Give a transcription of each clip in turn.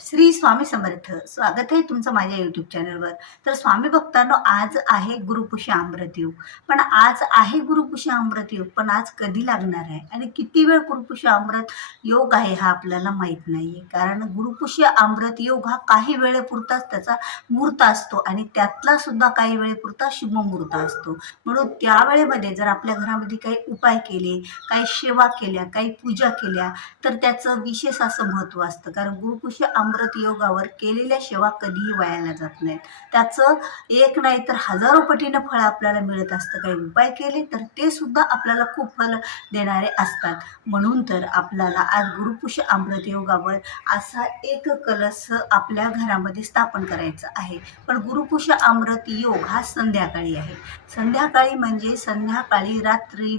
श्री स्वामी समर्थ. स्वागत आहे तुमचं माझ्या यूट्यूब चॅनलवर. तर स्वामी भक्तांनो, आज आहे गुरुपुष्य अमृत योग. पण आज आहे गुरुपुष्य अमृत योग, पण आज कधी लागणार आहे आणि किती वेळ गुरुपुष्य अमृत योग आहे हा आपल्याला माहीत नाही. कारण गुरुपुष्य अमृत योग हा काही वेळेपुरताच त्याचा मुहूर्त असतो आणि त्यातला सुद्धा काही वेळेपुरता शुभ मुहूर्त असतो. म्हणून त्या वेळेमध्ये जर आपल्या घरामध्ये काही उपाय केले, काही सेवा केल्या, काही पूजा केल्या, तर त्याचं विशेष असं महत्त्व असतं. कारण गुरुपुष्य अमृत योगावर केलेल्या सेवा कधीही वायाला जात नाहीत. त्याचं एक नाही तर हजारो पटीनं फळ आपल्याला मिळत असतं. काही उपाय केले तर ते सुद्धा आपल्याला खूप फल देणारे असतात. म्हणून तर आपल्याला आज गुरुपुष्य अमृत योगावर असा एक कलश आपल्या घरामध्ये स्थापन करायचा आहे. पण गुरुपुष्य अमृत योग हा संध्याकाळी आहे. संध्याकाळी म्हणजे संध्याकाळी रात्री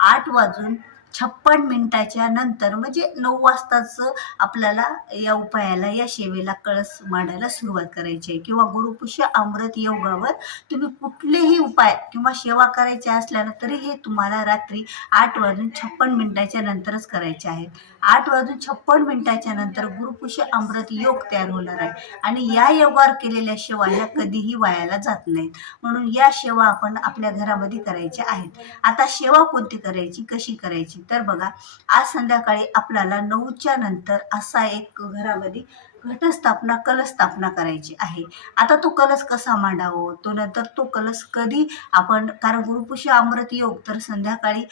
8 वाजून 56 मिनिटाच्या नंतर, म्हणजे 9 वाजताच आपल्याला या उपायाला, या सेवेला कळस मांडायला सुरुवात करायची आहे. किंवा गुरुपुष्य अमृत योगावर तुम्ही कुठलेही उपाय किंवा सेवा करायचे असल्यानं तरी हे तुम्हाला रात्री 8 वाजून 56 मिनिटाच्या नंतरच करायचे आहेत. 8 वाजून 56 मिनिटाच्या नंतर गुरुपुष्य अमृत योग तयार होणार आहे आणि या योगावर केलेल्या सेवा ह्या कधीही वायाला जात नाहीत. म्हणून या सेवा आपण आपल्या घरामध्ये करायच्या आहेत. आता सेवा कोणती करायची, कशी करायची, तर बघा, आज संध्याकाळी आपल्याला 9च्या नंतर असा एक घरामध्ये घटस्थापना, कलश स्थापना करायची आहे. आता तो कलश कसा मांडावं, तो नंतर तो कलश कधी आपण, कारण गुरुपुष्य अमृत योग तर संध्याकाळी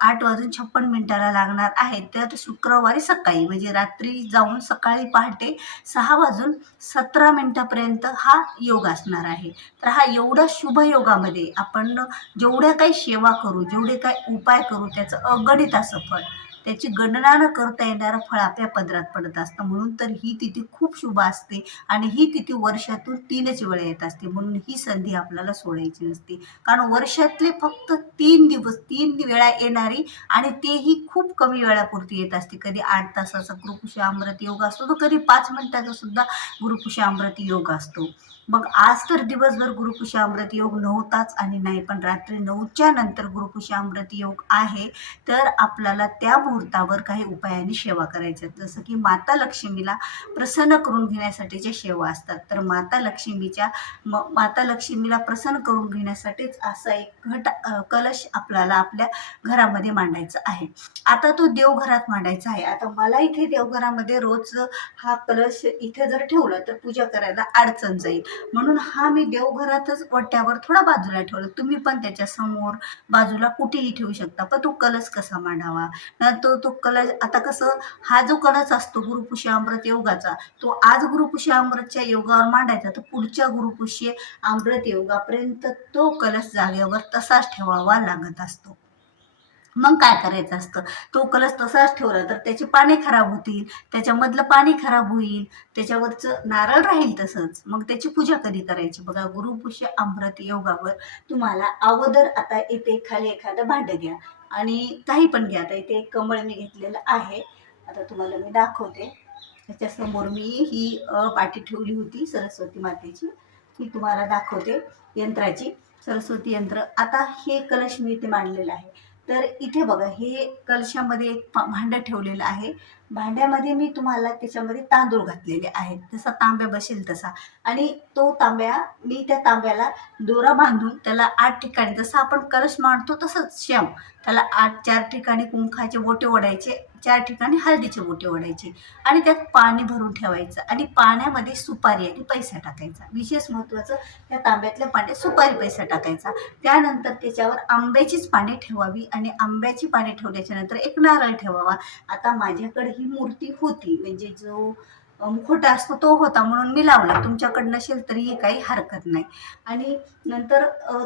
8 वाजून 56 मिनिटाला लागणार आहे. तर शुक्रवारी सकाळी म्हणजे रात्री जाऊन सकाळी पहाटे 6 वाजून 17 मिनिटापर्यंत हा योग असणार आहे. तर हा एवढा शुभ योगामध्ये आपण जेवढ्या काही सेवा करू, जेवढे काही उपाय करू, त्याचं अगणित असं फळ, त्याची गणना न करता येणारं फळ आपल्या पदरात पडत असतं. म्हणून तर ही तिथी खूप शुभ असते आणि ही तिथी वर्षातून 3च वेळा येत असते. म्हणून ही संधी आपल्याला सोडायची नसते. कारण वर्षातले फक्त 3 दिवस, 3 वेळा येणारी, आणि तेही खूप कमी वेळापुरती येत असते. कधी 8 तासाचा गुरुपुष्य अमृत योग असतो, तर कधी 5 मिनिटाचा सुद्धा गुरुपुष्य अमृत योग असतो. मग आज तर दिवसभर गुरुपुष्य अमृत योग नव्हताच आणि नाही, पण रात्री 9च्या नंतर गुरुपुष्य अमृत योग आहे. तर आपल्याला त्या मुहूर्तावर काही उपायांनी सेवा करायच्या, जसं की माता लक्ष्मीला प्रसन्न करून घेण्यासाठीच्या सेवा असतात. तर माता लक्ष्मीला प्रसन्न करून घेण्यासाठीच असा एक कलश आपल्याला आपल्या घरामध्ये मांडायचा आहे. आता तो देवघरात मांडायचा आहे. आता मला इथे देवघरामध्ये रोज हा कलश इथे जर ठेवला तर पूजा करायला अडचण जाईल. म्हणून हा मी देवघरातच ओट्यावर थोडा बाजूला ठेवला. तुम्ही पण त्याच्या समोर, बाजूला कुठेही ठेवू शकता. पण तो कलश कसा मांडावा, तो कलश, आता कसं, हा जो कलश असतो गुरुपुष्य अमृत योगाचा, तो आज गुरुपुष्य अमृतच्या योगावर मांडायचा, तर पुढच्या गुरुपुष्य अमृत योगापर्यंत तो कलश जागेवर तसाच ठेवावा लागत असतो. मग काय करायचं असतं, तो कलश तसाच ठेवला तर त्याची पाने खराब होतील, त्याच्यामधलं पाणी खराब होईल, त्याच्यावरचं नारळ राहील तसंच. मग त्याची पूजा कधी करायची, बघा, गुरुपुष्य अमृत योगावर तुम्हाला अगोदर, आता इथे खाली एखादं भांडं घ्या आणि काही पण घ्या. आता इथे एक कमळ मी घेतलेलं आहे. आता तुम्हाला मी दाखवते. त्याच्यासमोर मी ही पाटी ठेवली होती सरस्वती मातेची, ती तुम्हाला दाखवते, यंत्राची, सरस्वती यंत्र. आता हे कलश मी इथे मांडलेलं आहे. तर इथे बघा, हे कलशामध्ये एक भांडं ठेवलेलं आहे. भांड्यामध्ये मी तुम्हाला त्याच्यामध्ये तांदूळ घातलेले आहेत, जसा तांब्या बसेल तसा. आणि तो तांब्या, मी त्या तांब्याला दोरा बांधून त्याला 8 ठिकाणी, जसं आपण कलश मांडतो तसंच सेम, त्याला 4 ठिकाणी कुंकाचे बोटे ओढायचे, 4 ठिकाणी हळदीचे बोटे ओढायचे आणि त्यात पाणी भरून ठेवायचं आणि पाण्यामध्ये सुपारी आणि पैसा टाकायचा. विशेष महत्त्वाचं, त्या तांब्यातल्या पाण्यात सुपारी पैसा टाकायचा. त्यानंतर त्याच्यावर आंब्याचीच पाने ठेवावी आणि आंब्याची पाने ठेवल्याच्या नंतर एक नारळ ठेवावा. आता माझ्याकडे ही मूर्ती होती, म्हणजे जो मुखवटा असतो तो होता, म्हणून मी लावला. तुमच्याकडे नसेल तरीही काही हरकत नाही. आणि नंतर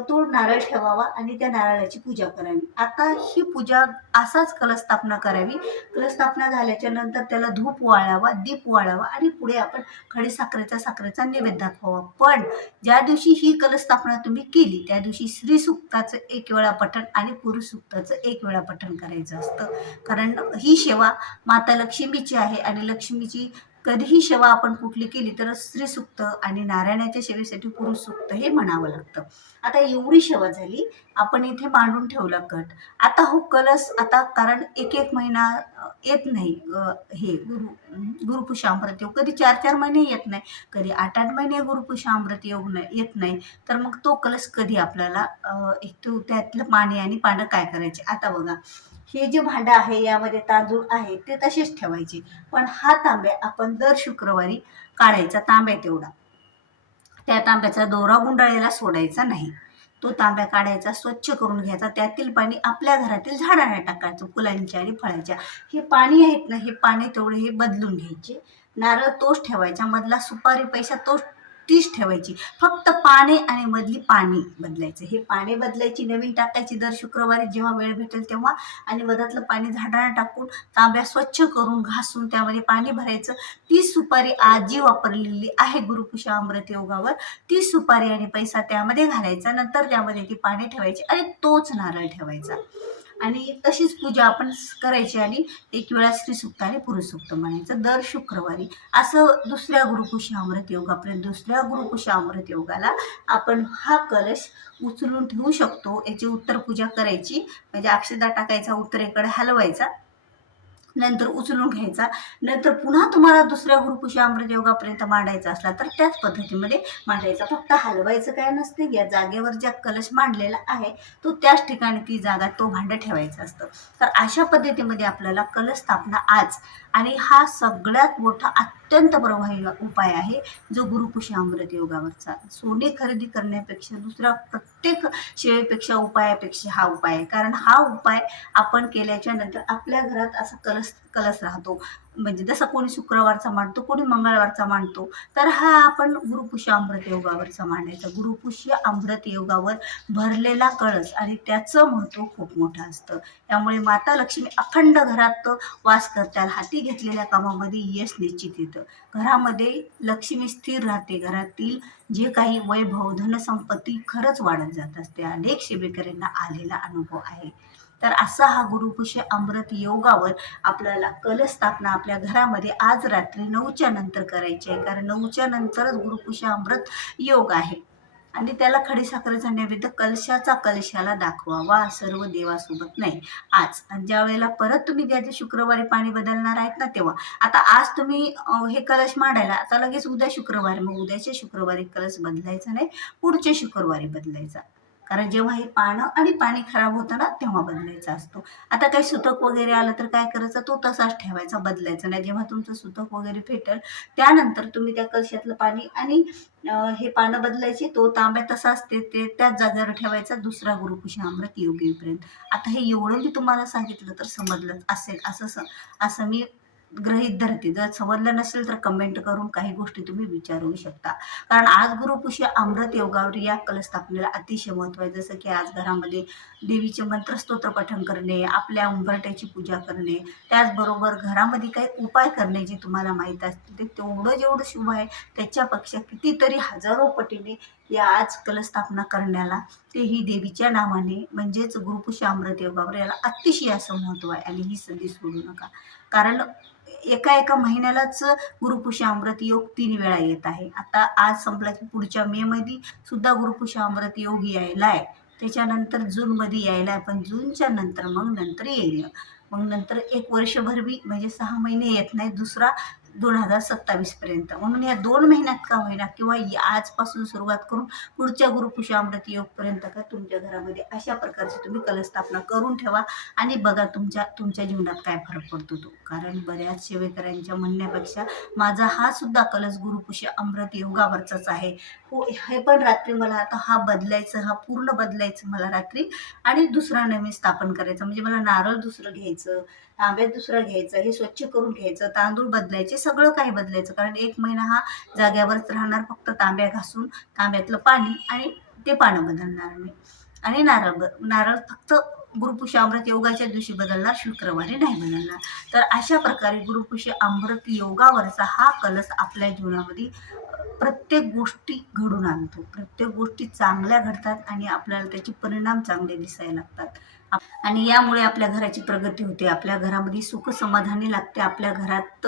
तो नारळ ठेवावा आणि त्या नारळाची पूजा करावी. आता ही पूजा, असाच कलश स्थापना करावी. कलश स्थापना झाल्याच्या नंतर त्याला धूप वाळावा, दीप वाळावा आणि पुढे आपण साखरेचा नैवेद्य दाखवावा. पण ज्या दिवशी ही कलश स्थापना तुम्ही केली, त्या दिवशी श्री सूक्ताचं 1 वेळा पठण आणि पुरुष सूक्ताचं 1 वेळा पठण करायचं असतं. कारण ही सेवा माता लक्ष्मीची आहे आणि लक्ष्मीची कधीही सेवा आपण कुठली केली तर स्त्री सूक्त आणि नारायणाच्या सेवेसाठी पुरुष सूक्त हे म्हणावं लागतं. आता एवढी सेवा झाली, आपण इथे मांडून ठेवला कट. आता हो कलश, आता कारण एक एक महिना येत नाही, हे गुरुपुष्य योग कधी 4-4 महिने येत नाही, कधी 8-8 महिने गुरुपुष्य योग येत नाही. तर मग तो कलश कधी आपल्याला एक तो त्यातलं पाणी आणि पानं काय करायचे. आता बघा, हे जे भांडं आहे यामध्ये तांदूळ आहे ते तसेच ठेवायचे, पण हा तांब्या आपण दर शुक्रवारी काढायचा, तांब्या तेवढा. त्या तांब्याचा दोरा गुंडाळलेला सोडायचा नाही. तो तांब्या काढायचा, स्वच्छ करून घ्यायचा, त्यातील पाणी आपल्या घरातील झाडांना टाकायचं, फुलांच्या आणि फळांच्या. हे पाणी आहेत ना, हे पाणी तेवढे हे बदलून घ्यायचे. नारळ तोच ठेवायचा, मधला सुपारी पैसा तोच तीच ठेवायची. फक्त पाने आणि मधली पाणी बदलायचं. हे पाणी बदलायची, नवीन टाकायची दर शुक्रवारी जेव्हा वेळ भेटेल तेव्हा, आणि मधातलं पाणी झाडांना टाकून तांब्या स्वच्छ करून घासून त्यामध्ये पाणी भरायचं. ती सुपारी आज जी वापरलेली आहे गुरुपुष्य अमृत योगावर, ती सुपारी आणि पैसा त्यामध्ये घालायचा. नंतर त्यामध्ये ती पाणी ठेवायची आणि तोच नारळ ठेवायचा. आणि तशीच पूजा आपण करायची आणि एक वेळा स्त्री सूक्त आणि पुरुष सूक्त म्हणायचं दर शुक्रवारी. असं दुसऱ्या गुरुपुष्य अमृत योगापर्यंत, दुसऱ्या गुरुपुष्य अमृत योगाला आपण हा कलश उचलून ठेवू शकतो. याची उत्तर पूजा करायची, म्हणजे अक्षदा टाकायचा, उत्तरेकडे हलवायचा, नंतर उचलून घ्यायचा. नंतर पुन्हा तुम्हाला दुसऱ्या गुरुपुष्य अमृत योगापर्यंत मांडायचा असला तर त्याच पद्धतीमध्ये मांडायचा. फक्त हलवायचं काय नसते, या जागेवर ज्या कलश मांडलेला आहे तो त्याच ठिकाणी ती जागा, तो भांड ठेवायचं असतं. तर अशा पद्धतीमध्ये आपल्याला कलश स्थापना आज, आणि हा सगळ्यात मोठा अत्यंत प्रभावी उपाय आहे जो गुरुपुष्य अमृत योगावरचा. सोने खरेदी करण्यापेक्षा, दुसरा प्रत्येक सेवेपेक्षा, उपायापेक्षा हा उपाय आहे. कारण हा उपाय आपण केल्याच्या नंतर आपल्या घरात असा कलश कलश राहतो. म्हणजे जसं कोणी शुक्रवारचा मांडतो, कोणी मंगळवारचा मांडतो, तर हा आपण गुरुपुष्य अमृत योगावरचा मांडायचा. गुरुपुष्य अमृत योगावर भरलेला कळस आणि त्याचं महत्त्व खूप मोठं असतं. त्यामुळे माता लक्ष्मी अखंड घरात वास करतात. हाती घेतलेल्या कामामध्ये यश निश्चित येतं. घरामध्ये लक्ष्मी स्थिर राहते. घरातील जे काही वैभव, धनसंपत्ती खरंच वाढत जात असते. अनेक सेवेकऱ्यांना आलेला अनुभव आहे. तर असा हा गुरुपुष्य अमृत योगावर आपल्याला कलश स्थापना आपल्या घरामध्ये आज रात्री 9च्या नंतर करायची आहे. कारण 9च्या नंतरच गुरुपुष्य अमृत योग आहे. आणि त्याला खडीसाखरेचा नैवेद्य कलशाचा कलशाला दाखवावा, सर्व देवासोबत नाही. आज आणि ज्या वेळेला परत तुम्ही ज्या शुक्रवारी पाणी बदलणार आहेत ना तेव्हा, आता आज तुम्ही हे कलश मांडायला, आता लगेच उद्या शुक्रवारी, मग उद्याच्या शुक्रवारी कलश बदलायचा नाही, पुढच्या शुक्रवारी बदलायचा. कारण जेव्हा हे पानं आणि पाणी खराब होतं ना तेव्हा बदलायचा असतो. आता काही सुतक वगैरे आलं तर काय करायचं, तो तसाच ठेवायचा, बदलायचा नाही. जेव्हा तुमचं सुतक वगैरे फेटेल त्यानंतर तुम्ही त्या कलशातलं पाणी आणि हे पानं बदलायची, तो तांब्या तसाच ते त्याच जागेवर ठेवायचा दुसरा गुरुपुष्य अमृत योग येईपर्यंत. आता हे एवढं मी तुम्हाला सांगितलं तर समजलंच असेल असं मी गृहीत धरते. जर समजलं नसेल तर कमेंट करून काही गोष्टी तुम्ही विचारू शकता. कारण आज गुरुपुष्य अमृत योगावर या कलश स्थापनेला अतिशय महत्त्व आहे. जसं की आज घरामध्ये देवीचे मंत्रस्तोत्र पठण करणे, आपल्या उंबरट्याची पूजा करणे, त्याचबरोबर घरामध्ये काही उपाय करणे जे तुम्हाला माहीत असतील ते तेवढं जेवढं शुभ आहे त्याच्यापेक्षा कितीतरी हजारो पटीने या आज कलश स्थापना करण्याला, तेही देवीच्या नावाने, म्हणजेच गुरुपुष्य अमृत योगावर याला अतिशय असं महत्त्व आहे. आणि ही संधी सोडू नका. कारण एका महिन्यालाच गुरुपुष्य अमृत योग 3 वेळा येत आहे. आता आज संपला की पुढच्या मे मध्ये सुद्धा गुरुपुष्य अमृत योग यायला आहे. त्याच्यानंतर जूनमध्ये यायला आहे, पण जूनच्या नंतर मग नंतर येईल. मग नंतर एक वर्षभर बी म्हणजे 6 महिने येत नाही, दुसरा 2027 पर्यंत. म्हणून या 2 महिन्यात का होईना, किंवा आजपासून सुरुवात करून पुढच्या गुरुपुष्य अमृत योग पर्यंत का तुमच्या घरामध्ये अशा प्रकारची तुम्ही कलश स्थापना करून ठेवा आणि बघा तुमच्या जीवनात काय फरक पडतो तो. कारण बऱ्याच सेवेकऱ्यांच्या म्हणण्यापेक्षा माझा हा सुद्धा कलश गुरुपुष्य अमृत योगावरचाच आहे. हो, हे पण रात्री मला आता हा बदलायचं, हा पूर्ण बदलायचं मला रात्री, आणि दुसरा नवीन स्थापन करायचा. म्हणजे मला नारळ दुसरं घ्यायचं, तांब्यात दुसरं घ्यायचं, हे स्वच्छ करून घ्यायचं, तांदूळ बदलायचे, सगळं काही बदलायचं. कारण 1 महिना हा जाग्यावरच राहणार, फक्त तांब्या घासून तांब्यातलं पाणी आणि ते पानं बदलणार मी. आणि नारळ फक्त गुरुपुष्य अमृत योगाच्या दिवशी बदलणार, शुक्रवारी नाही बदलणार. तर अशा प्रकारे गुरुपुष्य अमृत योगावरचा हा कलश आपल्या जीवनामध्ये प्रत्येक गोष्टी घडून आणतो. प्रत्येक गोष्टी चांगल्या घडतात आणि आपल्याला त्याचे परिणाम चांगले दिसायला लागतात. आणि यामुळे आपल्या घराची प्रगती होते, आपल्या घरामध्ये सुख समाधानी लागते, आपल्या घरात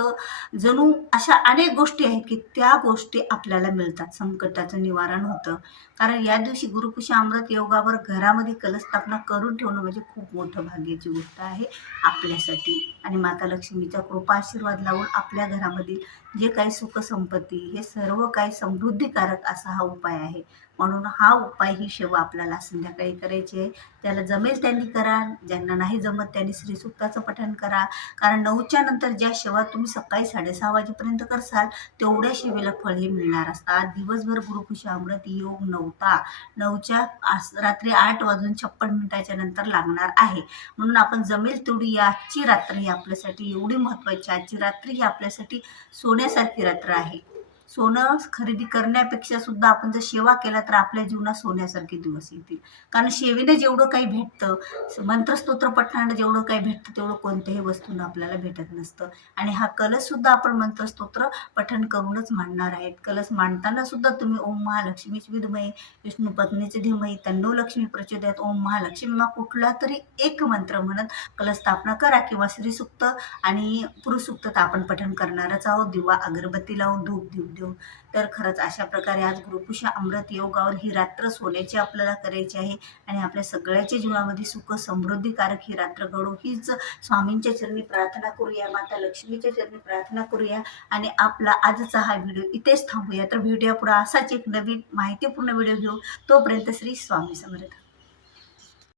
जणू अशा अनेक गोष्टी आहेत की त्या गोष्टी आपल्याला मिळतात, संकटाचं निवारण होतं. कारण या दिवशी गुरुपुष्य अमृत योगावर घरामध्ये कलशस्थापना करून ठेवणं म्हणजे खूप मोठं भाग्याची गोष्ट आहे आपल्यासाठी. आणि माता लक्ष्मीचा कृपा आशीर्वाद लावून आपल्या घरामधील जे काही सुख संपत्ती हे सर्व काही समृद्धीकारक असा हा उपाय आहे. म्हणून हा उपाय ही सेवा आपल्याला संध्याकाळी करायची आहे. त्याला जमेल त्यांनी करा, ज्यांना नाही जमत त्यांनी श्रीसूक्ताचं पठण करा. कारण 9च्या नंतर ज्या सेवा तुम्ही सकाळी 6:30 वाजेपर्यंत करसाल तेवढ्या सेवेला फळ हे मिळणार असतात. दिवसभर गुरुपुष्य अमृत योग नव्हता, 9च्या रात्री 8:56 नंतर लागणार आहे. म्हणून आपण जमेल तेवढी आजची रात्र ही आपल्यासाठी एवढी महत्त्वाची, आजची रात्री ही आपल्यासाठी सोन्यासारखी रात्र आहे. सोनं खरेदी करण्यापेक्षा सुद्धा आपण जर सेवा केला तर आपल्या जीवनात सोन्यासारखे दिवस येतील. कारण सेवेने जेवढं काही भेटतं, मंत्रस्तोत्र पठणानं जेवढं काही भेटतं तेवढं कोणत्याही वस्तूनं आपल्याला भेटत नसतं. आणि हा कलश सुद्धा आपण मंत्रस्तोत्र पठण करूनच मांडणार आहेत. कलश मांडताना सुद्धा तुम्ही ओम महालक्ष्मीच विद्महे विष्णू पत्नीचे धीमहि तन्नो लक्ष्मी प्रचोदयात, ओम महालक्ष्मी मा कुठला तरी एक मंत्र म्हणत कलश स्थापना करा, किंवा श्रीसूक्त आणि पुरुषसूक्त तर आपण पठण करणारच आहोत, दिवा अगरबत्ती लावून धूप दीप देऊन. तर खरंच अशा प्रकारे आज गुरुपुष्य अमृत योगावर ही रात्र सोन्याची आपल्याला करायची आहे. आणि आपल्या सगळ्याच्या जीवनामध्ये सुख समृद्धीकारक ही रात्र घडो हीच स्वामींच्या चरणी प्रार्थना करूया, माता लक्ष्मीच्या चरणी प्रार्थना करूया. आणि आपला आजचा हा व्हिडिओ इथेच थांबूया. तर भेटूया पुढे असाच एक नवीन माहितीपूर्ण व्हिडिओ घेऊ. तोपर्यंत श्री स्वामी समर्थ.